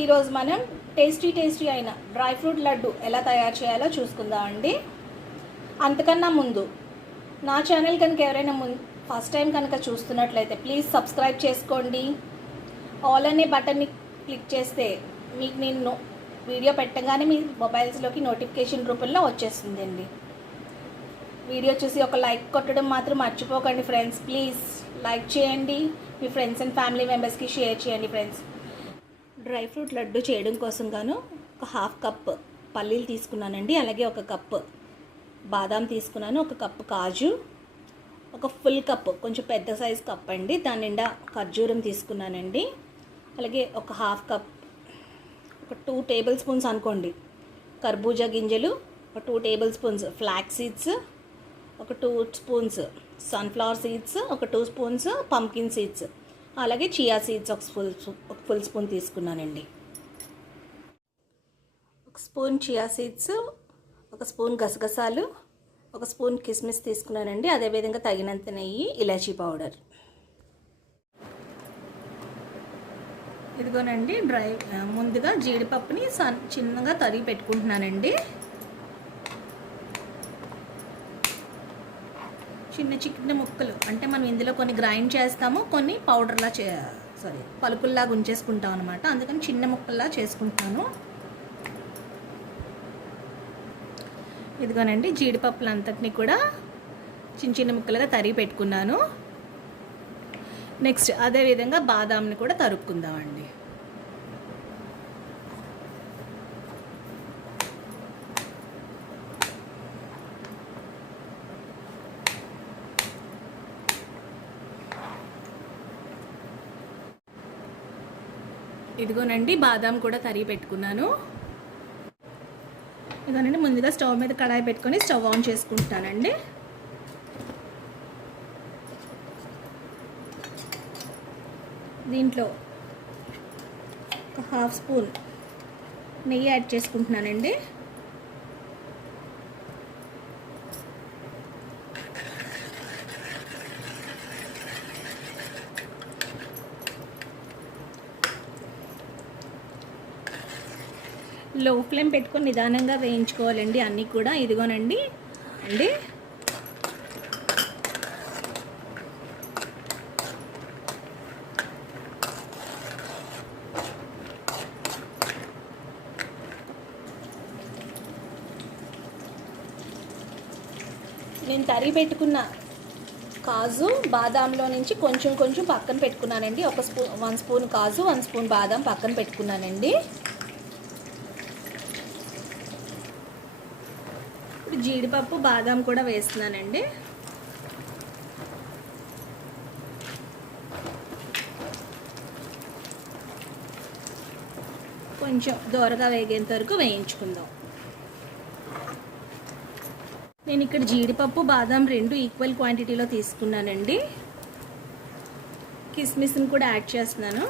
ఈరోజు మనం tasty tasty అయిన డ్రై ఫ్రూట్ లడ్డు ఎలా తయారు చేయాలో చూసుకుందామండి అంతకన్నా ముందు నా ఛానల్ కనుక ఎవరైనా ముందు ఫస్ట్ టైం కనుక చూస్తున్నట్లయితే ప్లీజ్ సబ్స్క్రైబ్ చేసుకోండి. ఆల్ అనే బటన్ని క్లిక్ చేస్తే మీకు నేను వీడియో పెట్టగానే మీ మొబైల్స్లోకి నోటిఫికేషన్ రూపంలో వచ్చేస్తుందండి. వీడియో చూసి ఒక లైక్ కొట్టడం మాత్రం మర్చిపోకండి ఫ్రెండ్స్. ప్లీజ్ లైక్ చేయండి. మీ ఫ్రెండ్స్ అండ్ ఫ్యామిలీ మెంబర్స్కి షేర్ చేయండి ఫ్రెండ్స్. డ్రై ఫ్రూట్ లడ్డు చేయడం కోసం గాను ఒక హాఫ్ కప్ పల్లీలు తీసుకున్నానండి. అలాగే ఒక కప్ బాదాం తీసుకున్నాను ఒక కప్ కాజు ఒక ఫుల్ కప్ కొంచెం పెద్ద సైజ్ కప్ అండి. దాని నిండా ఖర్జూరం తీసుకున్నానండి. అలాగే ఒక హాఫ్ కప్ ఒక టూ టేబుల్ స్పూన్స్ అనుకోండి కర్బూజా గింజలు ఒక two tablespoons flax seeds ఒక టూ స్పూన్స్ సన్ఫ్లవర్ సీడ్స్ ఒక టూ స్పూన్స్ పంకిన్ సీడ్స్. అలాగే చియా సీడ్స్ ఒక ఫుల్ ఒక ఫుల్ స్పూన్ తీసుకున్నానండి. ఒక స్పూన్ చియా సీడ్స్ ఒక స్పూన్ గసగసాలు ఒక స్పూన్ కిస్మిస్ తీసుకున్నానండి. అదేవిధంగా తగినంత నెయ్యి ఇలాచీ పౌడర్. ఇదిగోనండి డ్రై ముందుగా జీడిపప్పుని సన్ చిన్నగా తరిగి పెట్టుకుంటున్నానండి. చిన్న చిన్న ముక్కలు. అంటే మనం ఇందులో కొన్ని గ్రైండ్ చేస్తాము కొన్ని పౌడర్లా చే సారీ పలుకుల్లాగా ఉంచేసుకుంటాం అనమాట అందుకని చిన్న ముక్కల్లా చేసుకుంటాను. ఇదిగోనండి జీడిపప్పులు అంతటిని కూడా చిన్న చిన్న ముక్కలుగా తరిగి పెట్టుకున్నాను. నెక్స్ట్ అదేవిధంగా బాదాంని కూడా తరుక్కుందామండి ఇదిగోనండి బాదాం కూడా తరిగి పెట్టుకున్నాను. ఇదిగోనండి ముందుగా స్టవ్ మీద కడాయి పెట్టుకొని స్టవ్ ఆన్ చేసుకుంటానండి. దీంట్లో ఒక హాఫ్ స్పూన్ నెయ్యి యాడ్ చేసుకుంటున్నానండి. లో ఫ్లేమ్ పెట్టుకొని నిదానంగా వేయించుకోవాలండి అన్నీ కూడా. ఇదిగోనండి. అండి. నేను తరిగి పెట్టుకున్న కాజు బాదాంలో నుంచి కొంచెం కొంచెం పక్కన పెట్టుకున్నానండి. ఒక స్పూన్ వన్ స్పూన్ కాజు వన్ స్పూన్ బాదాం పక్కన పెట్టుకున్నానండి. జీడిపప్పు బాదాం కూడా వేస్తున్నానండి. కొంచెం దోరగా వేగేంత వరకు వేయించుకుందాం. నేను ఇక్కడ జీడిపప్పు బాదాం రెండు ఈక్వల్ క్వాంటిటీలో తీసుకున్నానండి. కిస్మిస్ని కూడా యాడ్ చేస్తున్నాను.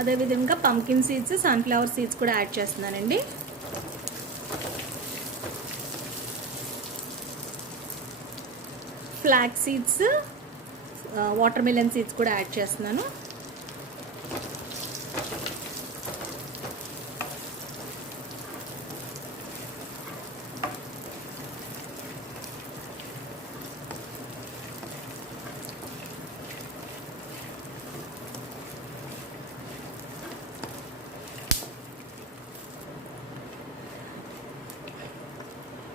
అదేవిధంగా పంకిన్ సీడ్స్ సన్ఫ్లవర్ సీడ్స్ కూడా యాడ్ చేస్తున్నానండి. Flax seeds watermelon seeds కూడా యాడ్ చేస్తున్నాను.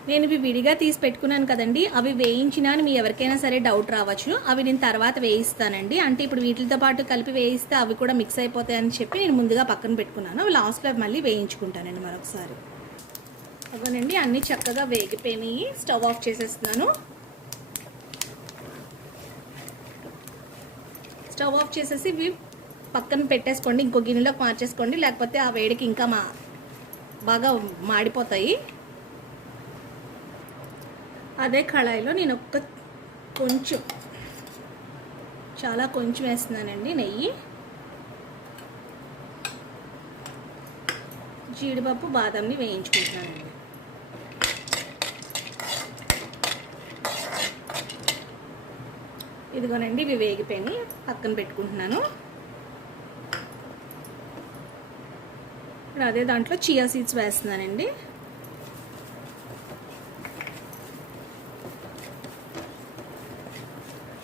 నేను ఇవి విడిగా తీసి పెట్టుకున్నాను కదండి. అవి వేయించినా అని మీ ఎవరికైనా సరే డౌట్ రావచ్చు అవి నేను తర్వాత వేయిస్తానండి. అంటే ఇప్పుడు వీటితో పాటు కలిపి వేయిస్తే అవి కూడా మిక్స్ అయిపోతాయని చెప్పి నేను ముందుగా పక్కన పెట్టుకున్నాను. అవి లాస్ట్లో మళ్ళీ వేయించుకుంటానండి మరొకసారి. అవ్వనండి అన్నీ చక్కగా వేగిపోయినాయి. స్టవ్ ఆఫ్ చేసేస్తున్నాను. స్టవ్ ఆఫ్ చేసేసి ఇవి పక్కన పెట్టేసుకోండి. ఇంకో గిన్నెలోకి మార్చేసుకోండి. లేకపోతే ఆ వేడికి ఇంకా మా బాగా మాడిపోతాయి. అదే కళాయిలో నేను ఒక్క కొంచెం చాలా కొంచెం వేస్తున్నానండి నెయ్యి. జీడిపప్పు బాదంని వేయించుకుంటున్నానండి. ఇదిగోనండి ఇవి వేగిపోయి పక్కన పెట్టుకుంటున్నాను. ఇప్పుడు అదే దాంట్లో చియా సీడ్స్ వేస్తున్నానండి.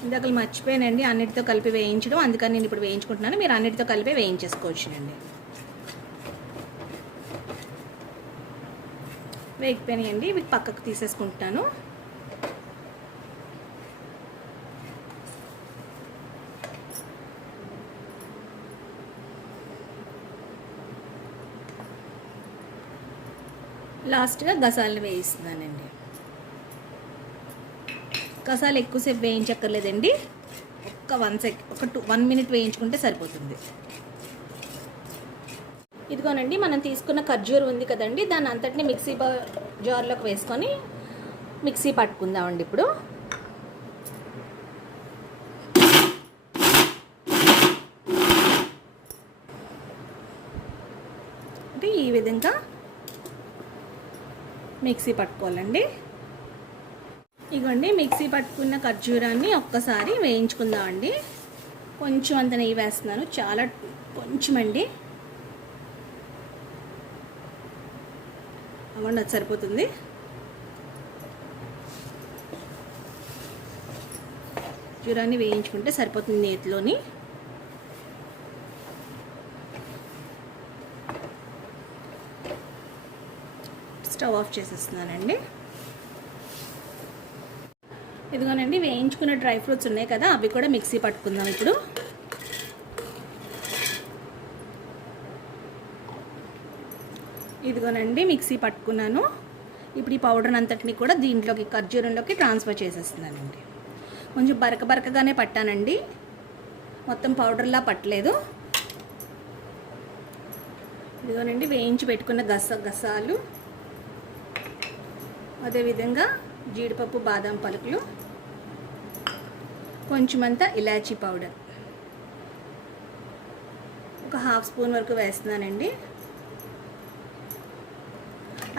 ఇందాక మర్చిపోయానండి అన్నిటితో కలిపి వేయించడం. అందుకని నేను ఇప్పుడు వేయించుకుంటున్నాను. మీరు అన్నిటితో కలిపి వేయించేసుకోవచ్చునండి. వేగిపోయినాయండి. ఇవి పక్కకు తీసేసుకుంటున్నాను. లాస్ట్గా గసాలను వేయిస్తున్నానండి. గసాలు ఎక్కువసేపు వేయించక్కర్లేదండి. ఒక్క వన్ సెక్ ఒక టూ వన్ మినిట్ వేయించుకుంటే సరిపోతుంది. ఇదిగోనండి మనం తీసుకున్న ఖర్జూరు ఉంది కదండి దాని అంతటిని మిక్సీ జార్లోకి వేసుకొని మిక్సీ పట్టుకుందామండి ఇప్పుడు. అంటే ఈ విధంగా మిక్సీ పట్టుకోవాలండి. ఇగోండి మిక్సీ పట్టుకున్న ఖర్జూరాన్ని ఒక్కసారి వేయించుకుందామండి. కొంచెం అంత నెయ్యి వేస్తున్నాను చాలా కొంచెం అండి అవ్వండి అది సరిపోతుంది. ఖర్జూరాన్ని వేయించుకుంటే సరిపోతుంది నేతిలోని. Stove off చేసేస్తున్నానండి. ఇదిగోనండి వేయించుకున్న డ్రై ఫ్రూట్స్ ఉన్నాయి కదా అవి కూడా మిక్సీ పట్టుకుందాం ఇప్పుడు. ఇదిగోనండి మిక్సీ పట్టుకున్నాను. ఇప్పుడు ఈ పౌడర్ అంతటిని కూడా దీంట్లోకి ఖర్జూరంలోకి ట్రాన్స్ఫర్ చేసేస్తున్నానండి. కొంచెం బరక బరకగానే పట్టానండి. మొత్తం పౌడర్లా పట్టలేదు. ఇదిగోనండి వేయించి పెట్టుకున్న గస గసాలు. అదేవిధంగా జీడిపప్పు బాదం పలుకులు. కొంచెమంతా ఇలాచీ పౌడర్. ఒక హాఫ్ స్పూన్ వరకు వేస్తున్నానండి.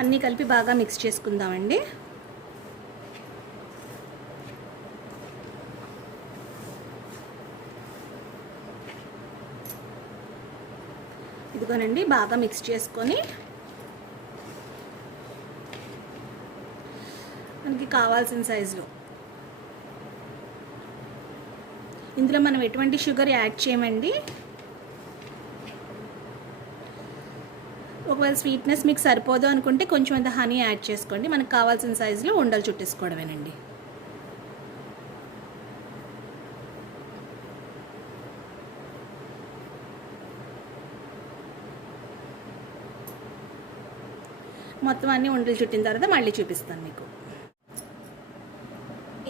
అన్నీ కలిపి బాగా మిక్స్ చేసుకుందామండి. ఇదిగోనండి బాగా మిక్స్ చేసుకొని మనకి కావాల్సిన సైజులో ఇందులో మనం ఎటువంటి షుగర్ యాడ్ చేయమండి? ఒకవేళ స్వీట్నెస్ మీకు సరిపోదు అనుకుంటే కొంచెం అంత హనీ యాడ్ చేసుకోండి. మనకు కావాల్సిన సైజులో ఉండలు చుట్టేసుకోవడమేనండి. మొత్తం అన్నీ ఉండలు చుట్టిన తర్వాత మళ్ళీ చూపిస్తాను మీకు.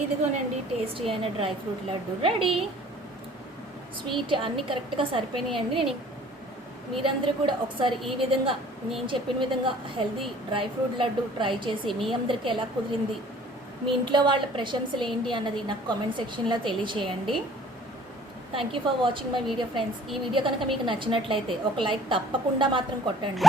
ఇదిగోనండి టేస్టీ అయిన dry fruit laddu ready. Sweet అన్నీ కరెక్ట్గా సరిపోయినాయండి. నేను మీరందరూ కూడా ఒకసారి ఈ విధంగా నేను చెప్పిన విధంగా healthy dry fruit laddu try చేసి మీ అందరికీ ఎలా కుదిరింది మీ ఇంట్లో వాళ్ళ ప్రశంసలు ఏంటి అన్నది నాకు కామెంట్ సెక్షన్లో తెలియచేయండి. Thank you for watching my video friends ఈ వీడియో కనుక మీకు నచ్చినట్లయితే ఒక లైక్ తప్పకుండా మాత్రం కొట్టండి.